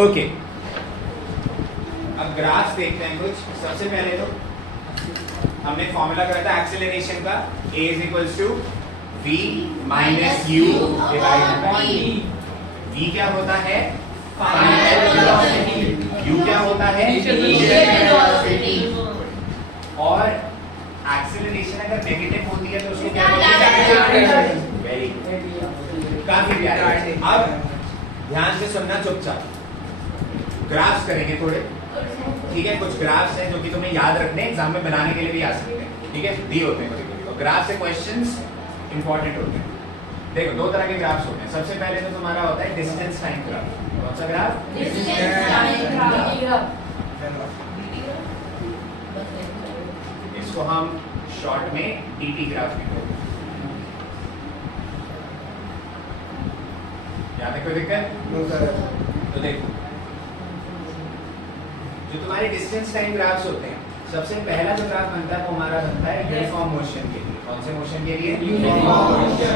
Okay, अब graphs देखते हैं कुछ। सबसे पहले तो हमने फॉर्मूला करा था एक्सेलरेशन का, a is equals to v minus u divided by e। v क्या होता है? Final velocity. u क्या होता है? Initial velocity. और एक्सेलरेशन अगर नेगेटिव होती है तो उसको क्या बोलते हैं? वेरी काफी प्यारे। अब ध्यान से सुनना चुपचाप। ग्राफ्स करेंगे थोड़े, ठीक है? कुछ ग्राफ्स हैं जो कि तुम्हें याद रखने एग्जाम में बनाने के लिए भी आ सकते हैं, ठीक है? दिए होते हैं कभी-कभी। तो ग्राफ से क्वेश्चंस इंपॉर्टेंट होते हैं। देखो, दो तरह के ग्राफ्स होते हैं। सबसे पहले तो तुम्हारा होता है डिस्टेंस टाइम ग्राफ। कौन सा ग्राफ? Distance time graph. इसको हम शॉर्ट में dt ग्राफ भी बोलते हैं। यहाँ तक कोई दिक्कत? तो देखो, जो तुम्हारे डिस्टेंस टाइम ग्राफ्स होते हैं, सबसे पहला जो ग्राफ बनता है वो हमारा बनता है यूनिफॉर्म मोशन के लिए। कौन से मोशन के लिए? Uniform motion.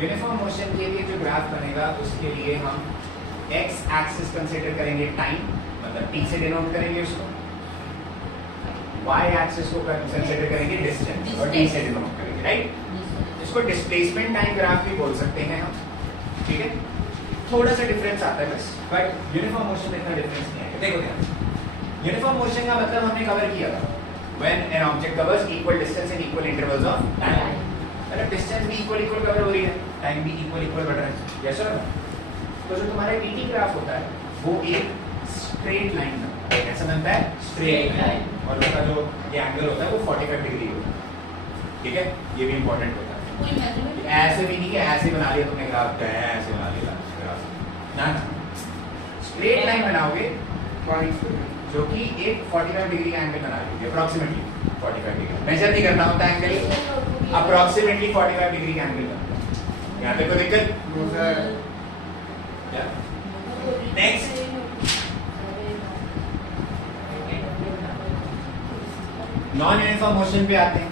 यूनिफॉर्म मोशन के लिए जो ग्राफ बनेगा उसके लिए हम x एक्सिस कंसीडर करेंगे टाइम, मतलब t से डिनोट करेंगे उसको। y एक्सिस को कंसीडर करेंगे डिस्टेंस और t से डिनोट करेंगे, राइट? इसको डिस्प्लेसमेंट टाइम ग्राफ भी बोल सकते हैं हम, ठीक है? थोड़ा सा डिफरेंस आता है बस, बट यूनिफॉर्म मोशन में इतना डिफरेंस नहीं आएगा। देखो ध्यान, यूनिफॉर्म मोशन का मतलब हमने कवर किया था, when an object covers equal distance in equal intervals of time. मतलब डिस्टेंस भी इक्वल कवर हो रही है, टाइम भी इक्वल बढ़ रहा है, यस और नो? तो जो तुम्हारा dt ग्राफ होता है वो एक स्ट्रेट लाइन बनता है। कैसा बनता है? Straight line. और उसका जो ये एंगल होता है वो 45 डिग्री होता है, ठीक है? ये भी इंपॉर्टेंट होता है। ऐसे भी नहीं कि ऐसे बना लिया तुमने ग्राफ, ऐसे बना लिया ग्राफ, ना ना, स्ट्रेट लाइन बनाओगे जो कि एक 45 डिग्री का एंगल बना लीजिए, अप्रोक्सीमेटली 45 डिग्री। मेजर नहीं करना होता एंगल, अप्रोक्सीमेटली 45 डिग्री का एंगल बनता है। यहाँ पे कोई दिक्कत? नेक्स्ट, नॉन यूनिफॉर्म मोशन पे आते हैं।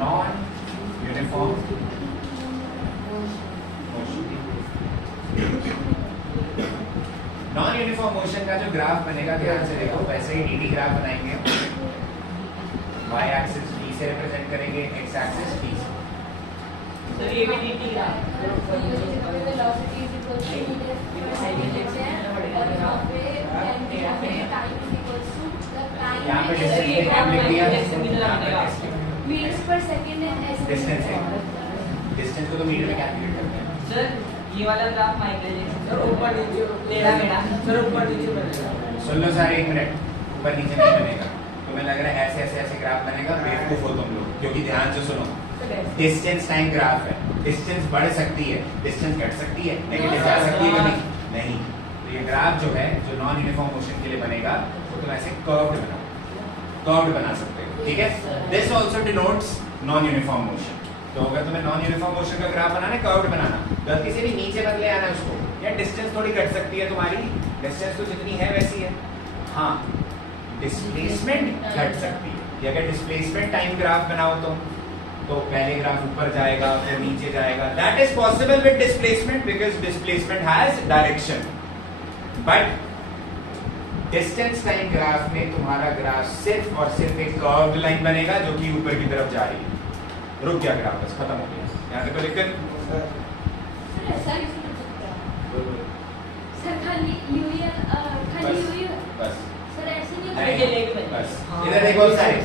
Non uniform non uniform motion का जो ग्राफ बनेगा, ध्यान से देखो, वैसे ही dt ग्राफ बनाएंगे। y एक्सिस t से रिप्रेजेंट करेंगे, x एक्सिस t से। सर ये भी dt graph velocity is equal to यहाँ पे डिस्टेंस m लिख दिया, मीटर्स पर सेकंड है। डिस्टेंस है, डिस्टेंस को तो मीटर में कैलकुलेट करते हैं। सर ये वाला ग्राफ माइकल जैक्सन सर ऊपर नीचे टेढ़ा मेढ़ा। सर ऊपर नीचे बनेगा। सुन लो सारे, एक मिनट, ऊपर नीचे नहीं बनेगा। तुम्हें लग रहा है ऐसे ऐसे ऐसे ग्राफ बनेगा, बेवकूफ हो तुम लोग, क्योंकि ध्यान से सुनो, डिस्टेंस टाइम ग्राफ है। डिस्टेंस बढ़ सकती है, डिस्टेंस घट सकती है, नेगेटिव जा सकती है कभी नहीं। तो ये ग्राफ जो है, जो नॉन यूनिफॉर्म मोशन के लिए बनेगा, वो तुम ऐसे कर्व्ड बना सकते हो, ठीक है? This also denotes non uniform motion. तो अगर तुम्हें नॉन यूनिफॉर्म मोशन का ग्राफ बनाना है, कर्व्ड बनाना, गलती से भी नीचे मत ले आना उसको। या डिस्टेंस थोड़ी घट सकती है तुम्हारी, डिस्टेंस तो जितनी है वैसी है, हाँ, डिस्प्लेसमेंट घट सकती है। ये अगर डिस्प्लेसमेंट टाइम ग्राफ बनाओ तो पहले ग्राफ ऊपर जाएगा, फिर नीचे जाएगा। That is possible with displacement because displacement has direction. But distance time graph में तुम्हारा ग्राफ सिर्फ और सिर्फ एक कर्व्ड लाइन बनेगा जो कि ऊपर की तरफ जा रही है। रुक गया ग्राफ, बस खत्म हो गया। यहाँ तक कोई दिक्कत? सर खाली बस सर ऐसे नहीं बस इधर देखो सारे,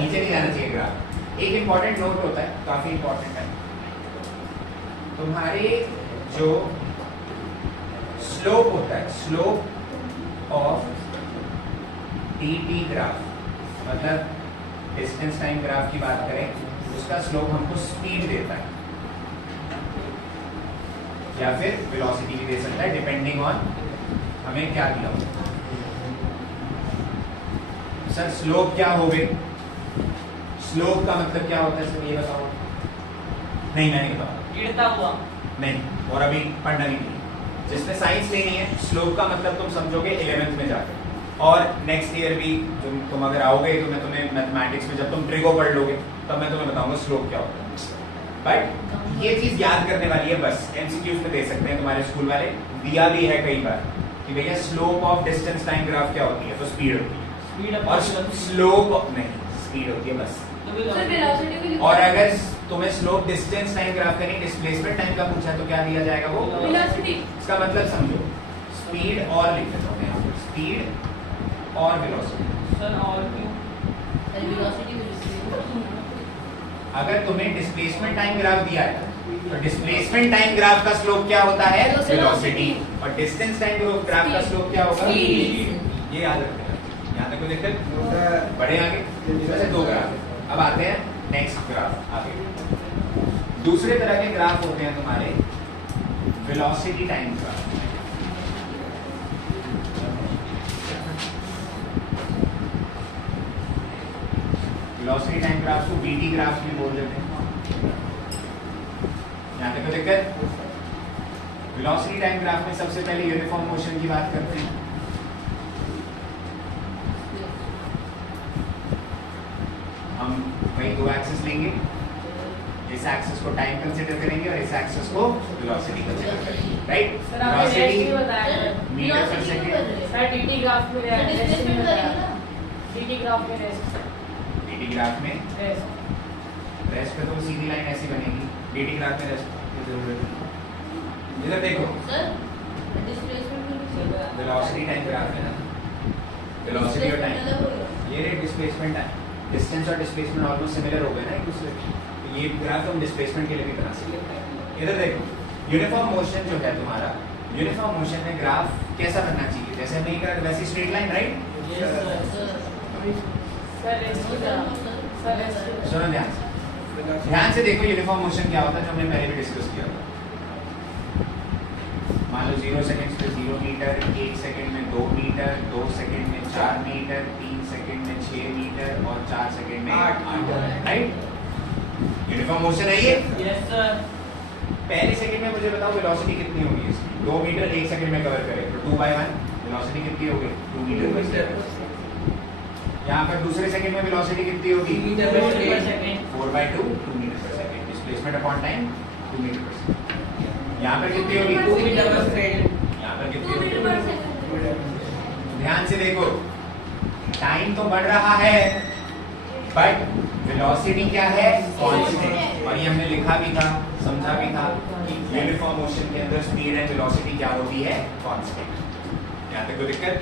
नीचे नहीं जाना चाहिए ग्राफ। एक इंपॉर्टेंट नोट होता है, काफी इंपॉर्टेंट है, तुम्हारे जो स्लोप होता है, स्लोप ऑफ dt ग्राफ, मतलब डिस्टेंस टाइम ग्राफ की बात करें, उसका स्लोप हमको स्पीड देता है या फिर वेलोसिटी भी दे सकता है, डिपेंडिंग ऑन हमें क्या दिया हो। सर स्लोप क्या हो गए? स्लोप का मतलब क्या होता है सर, ये बताओ। नहीं, मैं नहीं बताऊंगा, गिरता हुआ नहीं, और अभी पढ़ना भी नहीं। जिसमें साइंस लेनी है, स्लोप का मतलब तुम समझोगे 11th में जाकर, और नेक्स्ट ईयर भी तुम अगर आओगे तो मैं तुम्हें मैथमेटिक्स में जब तुम ट्रिगो पढ़ लोगे तब मैं तुम्हें बताऊंगा स्लोप क्या होता है। बट ये चीज याद करने वाली है, बस एमसीक्यूज में दे सकते हैं तुम्हारे स्कूल वाले, दिया भी है कई बार कि भैया slope of distance time graph क्या होती है, तो स्पीड होती है, स्पीड और स्लोप नहीं, स्पीड होती है बस। सर वेलोसिटी भी लिखो। और अगर तुम्हें स्लोप डिस्टेंस टाइम ग्राफ करनी, डिस्प्लेसमेंट टाइम का पूछा तो क्या दिया जाएगा वो वेलोसिटी। इसका मतलब समझो, स्पीड और लिख देता हूं मैं यहाँ पे, स्पीड और वेलोसिटी। सर और क्यों? वेलोसिटी भी अगर तुम्हें डिस्प्लेसमेंट टाइम ग्राफ दिया है तो डिस्प्लेसमेंट टाइम ग्राफ का स्लोप क्या होता है, वेलोसिटी, और डिस्टेंस टाइम ग्राफ का स्लोप क्या होगा, Speed। ये याद रखना। यहाँ तक कोई दिक्कत? बढ़े आगे, इसमें से 2 ग्राफ है। अब आते हैं नेक्स्ट ग्राफ आगे। दूसरे तरह के ग्राफ होते हैं तुम्हारे velocity time graph. Velocity time graph को बीटी ग्राफ भी बोल देते हैं। यहाँ तक कोई दिक्कत? वेलोसिटी टाइम ग्राफ में सबसे पहले यूनिफॉर्म मोशन की बात करते हैं। हम वही 2 एक्सिस लेंगे, इस एक्सिस को टाइम कंसीडर करेंगे और इस एक्सिस को वेलोसिटी कंसीडर करेंगे, राइट? सर आपने रेस्ट भी वेलोसिटी बताया metre per second, sir DT graph में रेस्ट भी डिस्प्लेसमेंट बताया करेंगे ना। डीटी ग्राफ में रेस्ट बीटी ग्राफ में रेस्ट रेस्ट पे तो सीधी लाइन ऐसी बनेगी, बीटी ग्राफ में रेस्ट की जरूरत नहीं। इधर देखो, सर डिस्प्लेसमेंट भी वेलोसिटी टाइम ग्राफ है ना, वेलोसिटी और टाइम, ये रे डिस्प्लेसमेंट है, डिस्टेंस और डिस्प्लेसमेंट ऑलमोस्ट सिमिलर हो गए ना एक दूसरे के, तो ये ग्राफ हम डिस्प्लेसमेंट के लिए भी बना सकते हैं। इधर देखो, यूनिफॉर्म मोशन जो है तुम्हारा, यूनिफॉर्म मोशन में ग्राफ कैसा बनना चाहिए, जैसे हमने कहा वैसी straight line, right? Sir rest भी सर रेस्ट सुनो ध्यान से देखो यूनिफॉर्म मोशन क्या होता है, जो हमने पहले भी डिस्कस किया था। मान लो 0 सेकंड्स पे 0 मीटर, 1 सेकंड में 2 मीटर, 2 सेकंड में 4 मीटर, 3 सेकंड में 6 मीटर और 4 सेकंड में 8 मीटर, राइट? यूनिफॉर्म मोशन है ये। Yes sir. पहले सेकंड में मुझे बताओ वेलोसिटी कितनी होगी इसकी, 2 मीटर 1 सेकंड में कवर करे तो 2/1 वेलोसिटी कितनी होगी, 2 मीटर। यहाँ पर दूसरे सेकंड में वेलोसिटी कितनी होगी, 3 metre per second 4/2 2 metre per second, displacement upon time 2 metre per second. यहाँ पर कितनी होगी, 2 मीटर पर सेकंड। यहाँ पर 2 कितनी मीटर होगी, पर सेकंड। ध्यान से देखो, टाइम तो बढ़ रहा है बट वेलोसिटी क्या है, कांस्टेंट। और ये हमने लिखा भी था, समझा भी था कि यूनिफॉर्म मोशन के अंदर स्पीड एंड वेलोसिटी क्या होती है, कांस्टेंट। यहाँ तक कोई दिक्कत?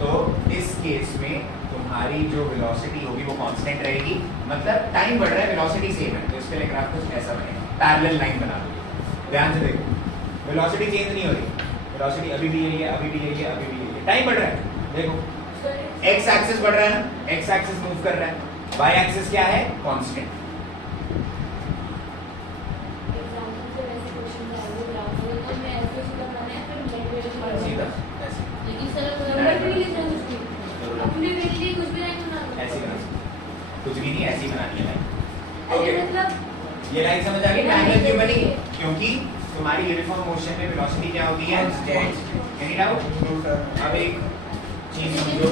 तो इस केस में तुम्हारी जो वेलोसिटी होगी वो कांस्टेंट रहेगी, मतलब टाइम बढ़ रहा है, वेलोसिटी सेम है, तो इसके लिए ग्राफ कुछ ऐसा बनेगा, पैरेलल लाइन बना दो। ध्यान से देखो, वेलोसिटी चेंज नहीं हो रही, वेलोसिटी अभी भी यही है, अभी भी यही है, अभी भी यही है, टाइम बढ़ रहा है। देखो एक्स एक्सिस बढ़ रहा है ना, एक्स एक्सिस मूव कर रहा है, वाई एक्सिस क्या है, कांस्टेंट। एग्जांपल से वैसे क्वेश्चन है वो ग्राफ है तो मैं ऐसे सीधा बनाना है फिर लैंग्वेज सीधा ऐसे लेकिन सर नंबर भी लिखना है उसमें अपने बेटे लिए कुछ भी नहीं बनाना ऐसे बना सकते, कुछ भी नहीं, ऐसी बनानी है लाइन। अरे ओके, मतलब ये लाइन समझ आ गई, ट्रायंगल क्यों बनी, क्योंकि तुम्हारी यूनिफॉर्म मोशन में वेलोसिटी क्या होती है, कांस्टेंट। Any doubt? अब एक चीज समझो,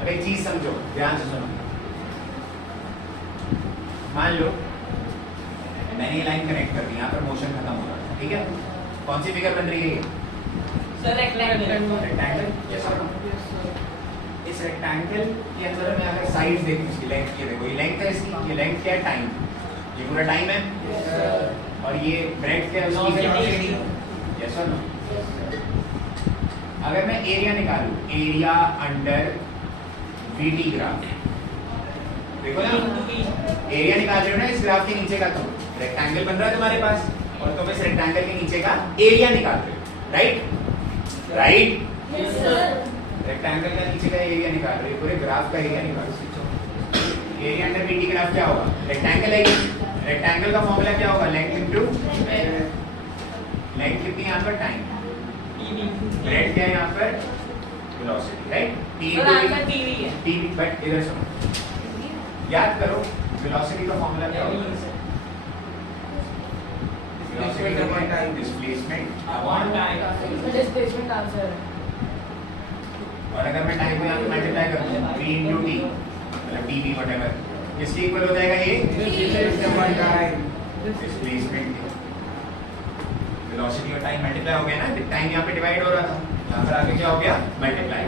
अब एक चीज समझो, ध्यान से सुनो। मान लो मैंने ये लाइन कनेक्ट कर दी, यहाँ पर मोशन खत्म हो रहा है, ठीक है? कौन सी फिगर बन रही है ये? Sir rectangle rectangle. यस और नो? इस रेक्टेंगल के अंदर में अगर साइड देखूं, इसकी लेंथ ये देखो, ये लेंथ है इसकी, ये लेंथ क्या है, टाइम, ये पूरा टाइम है, और ये ब्रेड्थ क्या है उसकी, वेलोसिटी। यस और नो? अगर मैं एरिया निकालूं, एरिया अंडर वीटी ग्राफ, देखो ना, एरिया निकाल रहे हो ना इस ग्राफ के नीचे का, तो रेक्टेंगल बन रहा है तुम्हारे पास और तुम इस रेक्टेंगल के नीचे का एरिया निकाल रहे हो, right? Right? Yes sir rectangle का नीचे का एरिया निकाल रहे हो, पूरे ग्राफ का एरिया निकाल रहे हो। एरिया अंडर वीटी ग्राफ क्या होगा, रेक्टेंगल है, रेक्टेंगल का फॉर्मूला क्या होगा, लेंथ इनटू लेंथ कितनी यहाँ पर, टाइम, ब्रेड्थ क्या है यहाँ पर, velocity, right? Sir answer TV है। टीवी, बट इधर सुनो, याद करो वेलोसिटी का फॉर्मूला क्या होगा, वेलोसिटी का time, displacement upon time. Displacement answer है। और अगर मैं टाइम को यहाँ पे मल्टीप्लाई कर दूं, v into t, मतलब dv whatever, किसके इक्वल हो जाएगा ये? टाइम डिस्प्लेसमेंट के। वेलोसिटी और टाइम मल्टीप्लाई हो गया ना, टाइम यहाँ पे डिवाइड हो रहा था, यहाँ पर आके क्या हो गया? Multiply.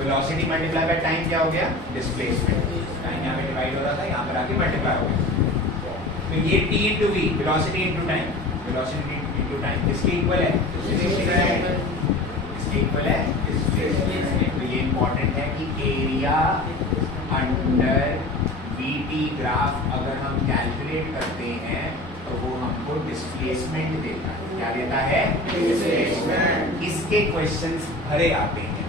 Velocity multiply by time क्या हो गया? डिस्प्लेसमेंट। टाइम यहाँ पे डिवाइड हो रहा था, यहाँ पर आके मल्टीप्लाई हो गया। तो ये t into V, velocity into time, velocity into time किसके इक्वल है? इसके इक्वल है डिस्प्लेसमेंट। तो ये इंपॉर्टेंट है कि एरिया अंडर वीटी ग्राफ अगर हम कैलकुलेट करते हैं तो वो हमको डिस्प्लेसमेंट देता है। क्या देता है? डिस्प्लेसमेंट। इसके क्वेश्चंस भरे आते हैं,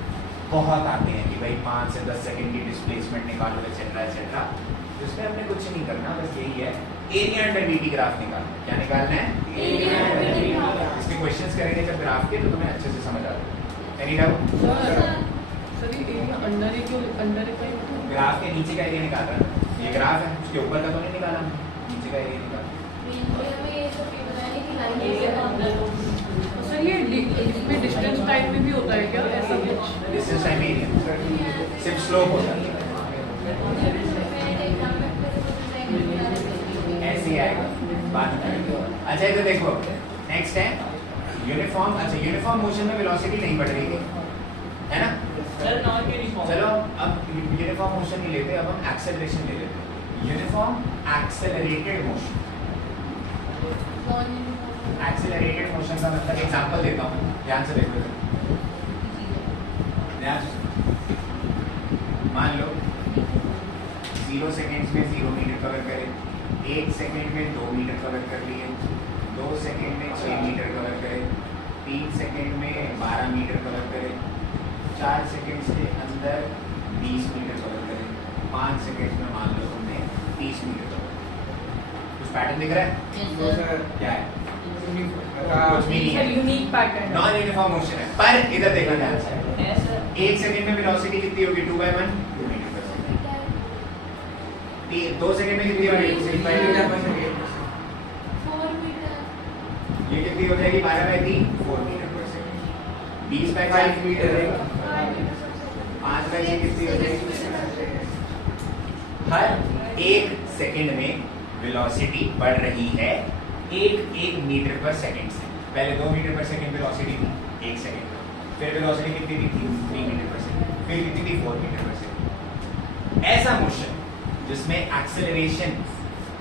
बहुत आते हैं कि भाई 5 से 10 सेकंड की डिस्प्लेसमेंट निकालो एक्सेट्रा एक्सेट्रा। तो इसमें हमने कुछ नहीं करना, बस यही है एरिया अंडर वीटी ग्राफ निकालना। क्या निकालना है? Area under VT graph. इसके क्वेश्चंस करेंगे जब ग्राफ के, तो तुम्हें अच्छे से समझ आ जाएगा। Any doubt? सर ये एरिया अंडर है, क्यों अंडर है? कोई मतलब ग्राफ के नीचे का एरिया निकाल रहा है। ये ग्राफ है, उसके ऊपर का तो नहीं निकाला, नीचे का एरिया निकाला। हमें ये सब बताया कि लाइन एरिया सर ये इसमें डिस्टेंस टाइप में भी होता है क्या ऐसा कुछ? डिस्टेंस टाइम एरिया सिर्फ स्लोप होता है, ऐसे ही आएगा बाद में। अच्छा इधर देखो, नेक्स्ट है यूनिफॉर्म। अच्छा यूनिफॉर्म मोशन में वेलोसिटी नहीं बढ़ रही है ना? Sir non uniform. चलो अब यूनिफॉर्म मोशन नहीं लेते, अब हम एक्सेलरेशन ले लेते हैं। Uniform accelerated motion. Accelerated motion का मतलब एग्जांपल देता हूँ, ध्यान से देखो। ध्यान से मान लो 0 सेकेंड्स में 0 मीटर कवर करें, 1 सेकेंड में 2 मीटर कवर कर लिए, 2 सेकेंड में 6 मीटर कवर करें, 3 सेकेंड में 12 मीटर कवर करें, 4 सेकेंड के अंदर 20 मीटर कवर करें, 5 सेकेंड में मान लो तुमने 30 मीटर कवर करें। कुछ पैटर्न दिख रहा है? क्या है? कुछ भी नहीं सर है, unique pattern non uniform motion है। पर इधर देखो ध्यान से, है सर। 1 सेकेंड में वेलोसिटी कितनी होगी? 2/1 2 मीटर पर सेकेंड। 2 सेकेंड में कितनी होगी? 6/2 ये कितनी हो जाएगी? 12/3 4 मीटर पर सेकेंड। 20/5 मीटर है, 5/6 कितनी हो जाएगी? हर 1 सेकेंड में वेलोसिटी बढ़ रही है 1 मीटर पर सेकेंड से। पहले 2 मीटर पर सेकेंड वेलोसिटी थी 1 सेकेंड में, फिर वेलोसिटी कितनी थी? 3 मीटर पर सेकेंड, फिर कितनी थी? 4 मीटर पर सेकेंड। ऐसा मोशन जिसमें एक्सेलरेशन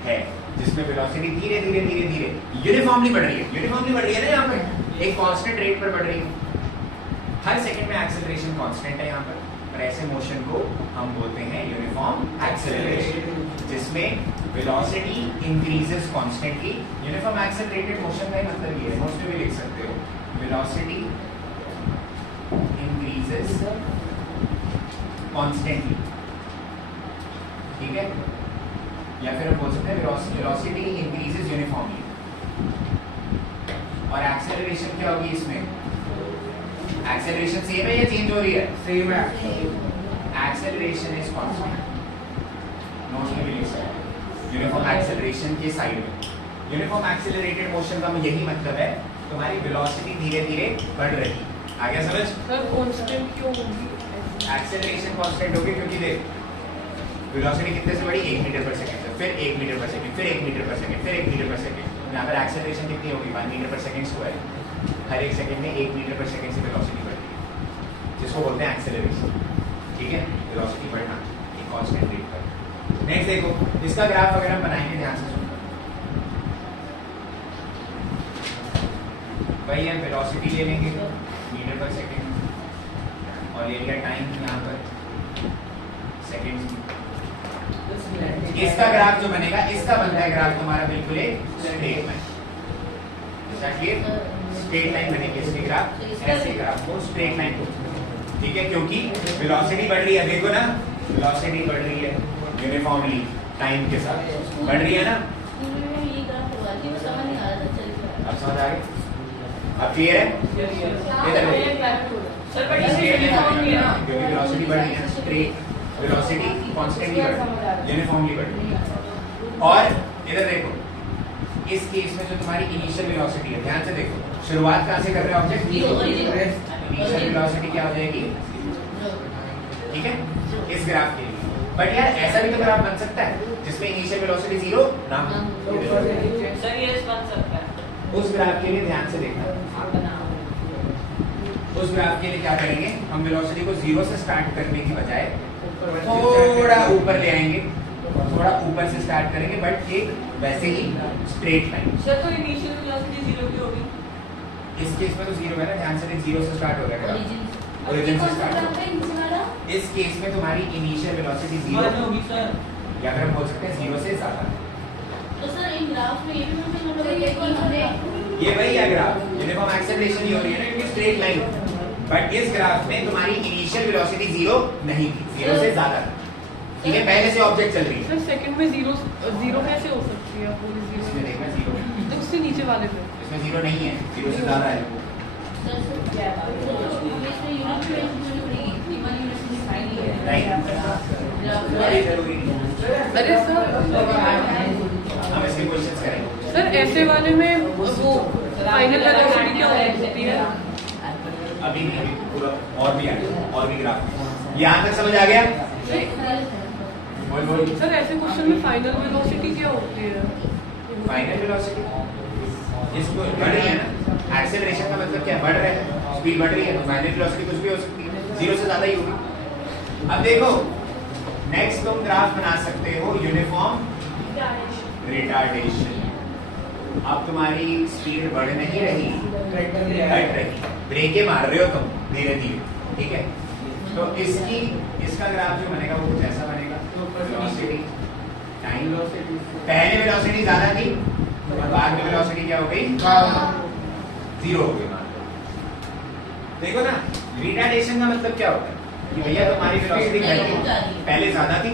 है, जिसमें वेलोसिटी धीरे धीरे धीरे धीरे यूनिफॉर्मली बढ़ रही है, यूनिफॉर्मली बढ़ रही है ना, यहाँ पर एक कांस्टेंट रेट पर बढ़ रही है। हर सेकंड में एक्सेलरेशन कांस्टेंट है यहाँ पर, और ऐसे मोशन को हम बोलते हैं यूनिफॉर्म एक्सेलरेशन, जिसमें velocity increases constantly. Uniform accelerated motion का मतलब ये है, नोट्स में भी लिख सकते हो, वेलोसिटी इंक्रीजेस कांस्टेंटली, ठीक है? या फिर हम बोल सकते हैं वेलोसिटी इंक्रीजेस यूनिफॉर्मली। और एक्सेलरेशन क्या होगी इसमें? एक्सेलरेशन सेम है या चेंज हो रही है? सेम है। एक्सेलरेशन इज कांस्टेंट, नोट्स में भी लिख सकते हैं यूनिफॉर्म एक्सेलरेशन के साइड में। यूनिफॉर्म एक्सेलरेटेड मोशन का यही मतलब है, तुम्हारी वेलोसिटी धीरे धीरे बढ़ रही है। आ गया समझ? सर कांस्टेंट क्यों होगी? एक्सेलरेशन कांस्टेंट होगी क्योंकि देख वेलोसिटी कितने से बढ़ी? 1 मीटर पर सेकंड से, फिर 1 मीटर पर सेकंड, फिर 1 मीटर पर सेकंड, फिर 1 मीटर पर सेकंड। यहाँ पर एक्सेलरेशन कितनी होगी? 1 मीटर पर सेकंड स्क्वायर। हर 1 सेकंड में 1 मीटर पर सेकंड से वेलोसिटी बढ़ रही है, जिसको बोलते हैं एक्सेलरेशन, ठीक है? वेलोसिटी बढ़ना एक कांस्टेंट रेट पर। नेक्स्ट देखो, इसका ग्राफ अगर हम बनाएंगे, ध्यान से सुनो। भाई हम वेलोसिटी ले लेंगे मीटर पर सेकंड और ले लिया टाइम यहाँ पर सेकंड। इसका ग्राफ जो बनेगा, इसका बनता है ग्राफ तुम्हारा बिल्कुल एक स्ट्रेट लाइन। स्ट्रेट लाइन बनेगी इसके ग्राफ, ऐसे ग्राफ को स्ट्रेट लाइन को, ठीक है? क्योंकि वेलोसिटी बढ़ रही है, देखो ना, वेलोसिटी बढ़ रही है यूनिफॉर्मली टाइम के साथ, बढ़ रही है ना? अब समझ आ गई? अब क्लियर है? इधर देखो, सर बट इसमें यूनिफॉर्म नहीं है ना। क्योंकि वेलोसिटी बढ़ रही है, स्ट्रेट वेलोसिटी कांस्टेंटली बढ़ रही है, यूनिफॉर्मली बढ़ रही है। और इधर देखो, इस केस में जो तुम्हारी इनिशियल वेलोसिटी है, ध्यान से देखो, शुरुआत कहां से कर रहे हो ऑब्जेक्ट? इनिशियल वेलोसिटी क्या हो जाएगी? ठीक है? इस ग्राफ के लिए बट यार ऐसा भी तो ग्राफ बन सकता है जिसमें इनिशियल वेलोसिटी 0 ना हो। सर ये बन सकता है। उस ग्राफ के लिए ध्यान से देखना, आप बनाओ। उस ग्राफ के लिए क्या करेंगे, हम वेलोसिटी को 0 से स्टार्ट करने की बजाय थोड़ा ऊपर ले आएंगे, थोड़ा ऊपर से स्टार्ट करेंगे, बट एक वैसे ही स्ट्रेट लाइन। सर तो इनिशियल वेलोसिटी 0 की होगी। इस केस में तो 0 है ना, ध्यान से देख, 0 से स्टार्ट हो रहा है, ओरिजिन से स्टार्ट हो रहा है। इस केस में तुम्हारी इनिशियल वेलोसिटी 0 होगी सर। या फिर हम बोल सकते हैं 0 से ज्यादा। तो सर इन ग्राफ में ये भी मतलब है कि हमें ये वही है ग्राफ, यूनिफॉर्म एक्सेलरेशन ही हो रही है ना, क्योंकि स्ट्रेट लाइन। बट इस ग्राफ में तुम्हारी इनिशियल वेलोसिटी 0 नहीं थी, 0 से ज्यादा था। ठीक है, पहले से ऑब्जेक्ट चल रही है। सर सेकंड में जीरो कैसे हो सकती है पूरी इसमें जीरो? देखना 0, तो उससे नीचे वाले पे इसमें 0 नहीं है, 0 से ज्यादा है। नहीं, जरूरी नहीं। अरे सर हम इसके क्वेश्चंस करेंगे। सर ऐसे वाले में वो फाइनल वेलोसिटी क्या होती है? अभी नहीं, अभी पूरा और भी आएगा, और भी ग्राफ। यहाँ तक समझ आ गया? बोल बोल। सर ऐसे क्वेश्चन में फाइनल वेलोसिटी क्या होती है? फाइनल वेलोसिटी इसको बढ़ रही है ना, एक्सेलरेशन का मतलब क्या है, बढ़ रहा है, स्पीड बढ़ रही है, तो फाइनल वेलोसिटी कुछ भी हो सकती है, 0 से ज्यादा ही होगी। अब देखो नेक्स्ट तुम ग्राफ बना सकते हो यूनिफॉर्म रिटार्डेशन। अब तुम्हारी स्पीड बढ़ नहीं रही, घट रही, ब्रेकें मार रहे हो तुम धीरे धीरे, ठीक है। तो इसका ग्राफ जो बनेगा वो कुछ ऐसा बनेगा, वेलोसिटी टाइम, पहले वेलोसिटी ज्यादा थी और बाद में वेलोसिटी क्या हो गई, 0 हो गई मान लो। देखो ना, रिटार्डेशन का मतलब क्या होता है कि भैया तुम्हारी वेलोसिटी घटी, पहले ज्यादा थी,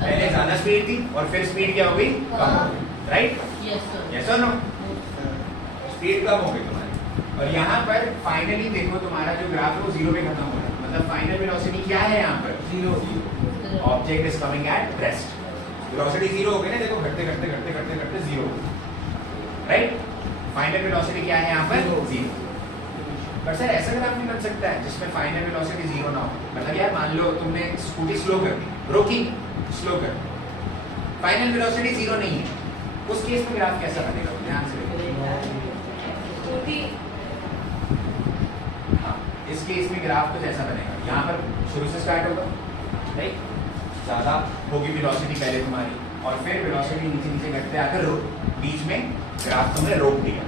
पहले ज्यादा स्पीड थी और फिर स्पीड क्या हो गई, कम हो गई, राइट? यस और नो? स्पीड कम हो गई तुम्हारी। और यहाँ पर फाइनली देखो तुम्हारा जो ग्राफ है वो 0 पे खत्म हो रहा है, मतलब फाइनल वेलोसिटी क्या है यहाँ पर, 0। Object is coming at rest, velocity 0 हो गई ना, देखो घटते घटते घटते घटते घटते 0, राइट? फाइनल वेलोसिटी क्या है यहाँ पर, 0। पर सर ऐसा ग्राफ नहीं बन सकता है जिसमें फाइनल वेलोसिटी 0 ना हो। मतलब यार मान लो तुमने स्कूटी स्लो कर दी, रोकी, स्लो कर दी, फाइनल वेलोसिटी 0 नहीं है, उस केस में ग्राफ कैसा बनेगा, ध्यान से हाँ, इस केस में ग्राफ कुछ ऐसा बनेगा, यहाँ पर शुरू से स्टार्ट होगा, राइट? ज्यादा होगी वेलोसिटी पहले तुम्हारी, और फिर वेलोसिटी नीचे नीचे घटते आकर बीच में ग्राफ तुमने रोक दिया।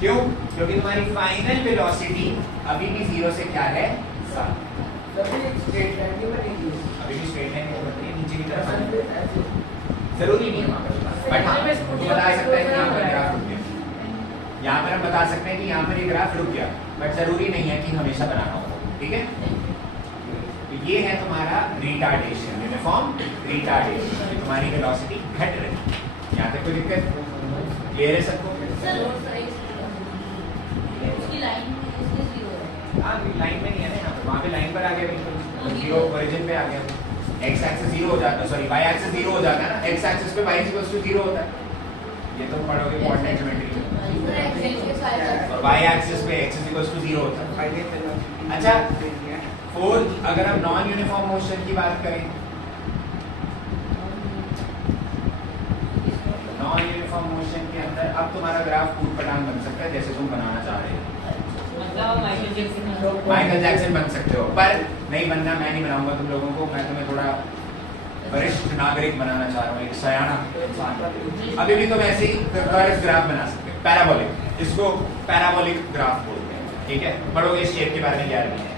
क्यों? क्योंकि तुम्हारी फाइनल वेलोसिटी अभी भी 0 से क्या है, 7। अभी भी स्ट्रेट लाइन नहीं बन रही है, नीचे की तरफ जरूरी नहीं है वहाँ पर, बट हाँ बता सकते हैं कि यहाँ पर ग्राफ रुक गया, यहाँ पर हम बता सकते हैं कि यहाँ पर ये ग्राफ रुक गया, बट जरूरी नहीं है कि हमेशा बनाना होगा, ठीक है? तो ये है तुम्हारा रिटार्डेशन, यूनिफॉर्म रिटार्डेशन, तुम्हारी वेलोसिटी घट रही। यहाँ तक कोई दिक्कत क्लियर है सबको? हाँ, लाइन में नहीं है ना, यहाँ पर, वहाँ पे लाइन पर आ गया, बिल्कुल 0 ओरिजिन पे आ गया। एक्स एक्सिस 0 हो जाता है, सॉरी वाई एक्सिस 0 हो जाता है ना, एक्स एक्सिस पे वाई इक्वल्स टू 0 होता है, ये तो पढ़ोगे कोऑर्डिनेट ज्योमेट्री में। और वाई एक्सिस पे एक्स इक्वल्स टू 0 होता है। अच्छा, फोर्थ, अगर हम नॉन यूनिफॉर्म मोशन की बात करें, नॉन यूनिफॉर्म मोशन के अंदर अब तुम्हारा ग्राफ कूट पटांग बन सकता है जैसे तुम बनाना चाह रहे हो, मतलब माइकल जैक्सन बन सकते हो, पर नहीं बनना, मैं नहीं बनाऊंगा तुम लोगों को, मैं तुम्हें थोड़ा वरिष्ठ नागरिक बनाना चाह रहा हूँ, एक सयाना। अभी भी तुम ऐसे ही कर्व ग्राफ बना सकते हो, पैराबोलिक, इसको पैराबोलिक ग्राफ बोलते हैं, ठीक है? पढ़ोगे शेप के बारे में 11वीं में।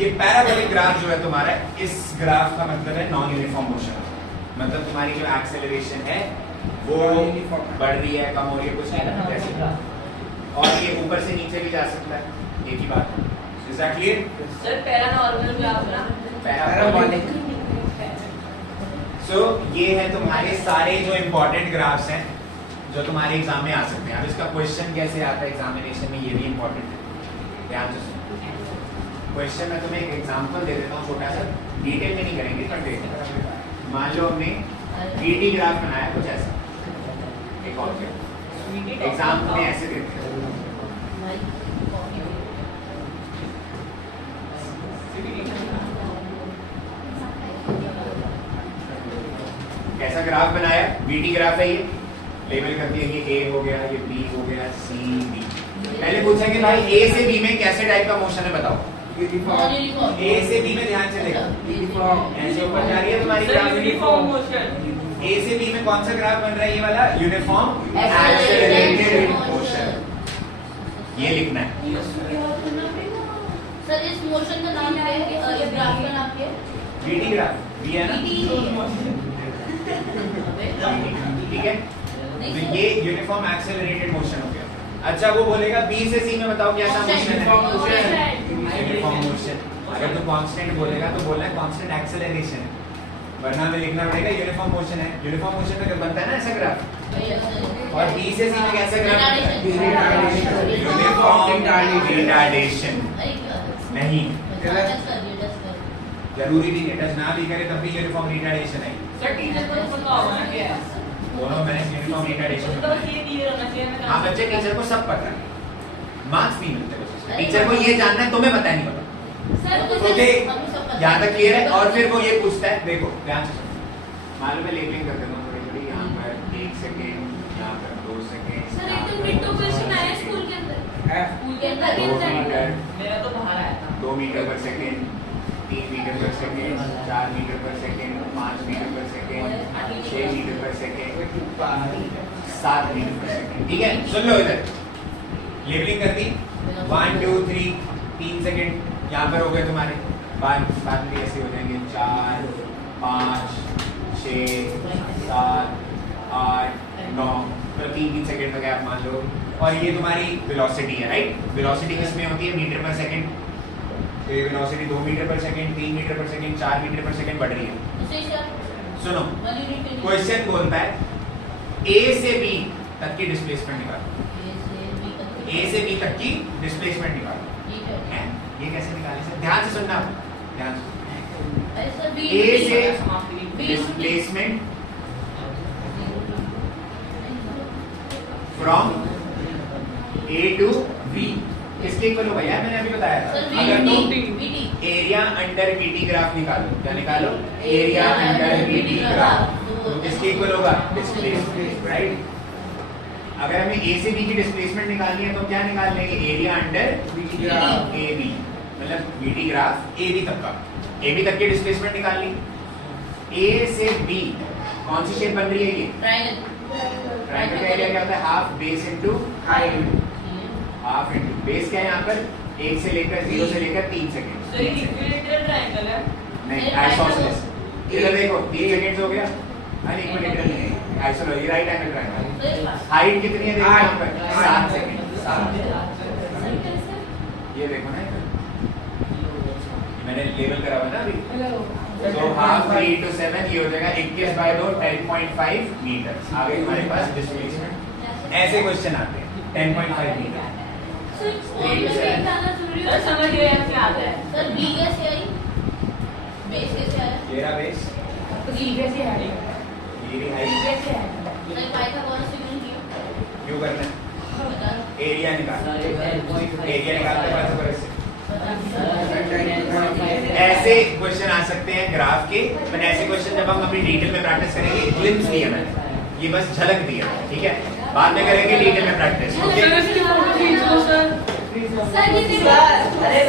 ये पैराबोलिक ग्राफ जो है तुम्हारा, इस ग्राफ का मतलब है नॉन यूनिफॉर्म मोशन, मतलब तुम्हारी जो एक्सेलरेशन है वो बढ़ रही है, कम हो रही है, कुछ नहीं ऐसे, और ये ऊपर से नीचे भी जा सकता है, एक ही बात है। Is that clear? Sir paranormal graph ना, पैराबोलिक। सो ये है तुम्हारे सारे जो इंपॉर्टेंट ग्राफ्स हैं जो तुम्हारे एग्जाम में आ सकते हैं। अब इसका क्वेश्चन कैसे आता है एग्जामिनेशन में, ये भी इंपॉर्टेंट है, ध्यान से सुनो। क्वेश्चन में तुम्हें एक एग्जांपल दे देता हूँ छोटा सा, डिटेल में नहीं करेंगे पर देखो। मान लो हमने 3D ग्राफ बनाया कुछ ऐसा, एक ऑब्जेक्ट, एग्जाम में ऐसे देते हैं, कैसा ग्राफ बनाया? वीटी ग्राफ है ये, लेबल कर दिया, ये ए हो गया, ये बी हो गया, सी बी। पहले पूछेंगे भाई ए से बी में कैसे टाइप का मोशन है बताओ। यूनिफॉर्म। ए से बी में ध्यान से देखो, यूनिफॉर्म। ऐसे ऊपर जा रही है तुम्हारी ग्राफ। Uniform motion. ए से बी में कौन सा ग्राफ बन रहा है? ये वाला यूनिफॉर्म एक्सेलरेटेड मोशन, ये लिखना है। सर इस मोशन का नाम क्या है? ये ग्राफ का नाम क्या है? वीटी ग्राफ, वी है ना, ठीक है। तो ये यूनिफॉर्म एक्सेलरेटेड मोशन हो गया। अच्छा वो बोलेगा बी से सी में बताओ कैसा मोशन है? Uniform motion. अगर तो कांस्टेंट बोलेगा तो बोलना है कांस्टेंट एक्सेलरेशन है, वरना हमें लिखना पड़ेगा यूनिफॉर्म मोशन है। यूनिफॉर्म मोशन में कब बनता है ना ऐसा ग्राफ। और बी से सी में कैसा ग्राफ बनता है? Uniform retardation. नहीं, जरूरी नहीं है, टच ना भी करे तब भी यूनिफॉर्म रिटार्डेशन है। सर टीचर को तो पता होगा ना क्या है? दोनों में यूनिफॉर्म रिटार्डेशन। तो बस ये क्लियर होना चाहिए ना। हाँ बच्चे, टीचर को सब पता है, मार्क्स नहीं मिलते बस उससे। टीचर को ये जानना है, तुम्हें पता नहीं पता। सर ओके, यहाँ तक क्लियर है। और फिर वो ये पूछता है, देखो ध्यान से सुनो, मालूम है लेबलिंग कर देना थोड़ी थोड़ी, यहाँ पर 1 सेकेंड, यहाँ पर 2 सेकेंड, सर एकदम डिट्टो क्वेश्चन आया स्कूल के अंदर। है। स्कूल के अंदर 2 मीटर, मेरा तो बाहर आया था। 2 मीटर पर सेकेंड, 3 मीटर पर सेकेंड, 4 मीटर पर सेकेंड, 5 मीटर पर सेकेंड, 6 मीटर पर सेकेंड, 7 मीटर पर सेकेंड। ठीक है, सुन लो इधर, लेबलिंग कर दी। 1 2 3 3 सेकेंड यहाँ पर हो गए तुम्हारे, बाद में भी ऐसे हो जाएंगे 4 5 6 7 8 9, तो 3 सेकेंड तक आप मान लो। और ये तुम्हारी वेलोसिटी है, राइट। वेलोसिटी किसमें होती है? मीटर पर सेकेंड। तो ये वेलोसिटी 2 मीटर पर सेकेंड, 3 मीटर पर सेकेंड, 4 मीटर पर सेकेंड बढ़ रही है। सुनो, क्वेश्चन बोलता है ए से बी तक की डिस्प्लेसमेंट निकालो। ए से बी तक की डिस्प्लेसमेंट निकालो। है? ये कैसे निकाले सर? ध्यान से सुनना, ध्यान से। ए से displacement from A to B किसके इक्वल होगा यार? मैंने अभी बताया था। अगर तुम एरिया अंडर बीटी ग्राफ निकालो, क्या निकालो? एरिया अंडर बीटी ग्राफ, तो किसके इक्वल होगा? Displacement, right. अगर हमें ए से बी की डिस्प्लेसमेंट निकालनी है तो क्या निकाल लेंगे? Area under BT graph A B, मतलब बीटी ग्राफ ए बी तक का, ए बी तक की डिस्प्लेसमेंट निकालनी। ए से बी कौन सी शेप बन रही है? ये ट्रायंगल का एरिया क्या होता है? Half base into height. Half into base क्या है यहाँ पर? 1 से लेकर 0 से लेकर 3 सेकेंड। सर ये इक्विलेटरल ट्रायंगल है। नहीं, आइसोसेलेस। इधर देखो 3 सेकंड्स हो गया, अनइक्विलेटरल नहीं है, आइसोसेलेस। ये राइट एंगल ट्रायंगल। हाइट कितनी है देखो यहाँ पर? 7 सेकंड। 7, ये देखो ना, मैंने लेवल करा हुआ ना अभी। तो हाफ 3 into 7 ये हो जाएगा 21/2 10.5 मीटर। आगे हमारे पास डिस्प्लेसमेंट। ऐसे क्वेश्चन आते हैं 10.5 मीटर। सर समझ गए ऐसे आता है। सर बी कैसे आई? बेस कैसे आया? तेरा बेस, कैसे है? मेरी हाइट। कैसे है? सर पाइथागोरस थ्योरम किया? क्यों करना है? बता। एरिया निकाल, एरिया निकालते हैं पाइथागोरस से। ऐसे क्वेश्चन आ सकते हैं ग्राफ के, पर ऐसे क्वेश्चन जब हम अपनी डिटेल में प्रैक्टिस करेंगे, ग्लिम्स दिया मैंने, ये बस झलक दिया, ठीक है। बाद में करेंगे डिटेल में प्रैक्टिस, ओके। सर ये देखो, सर ये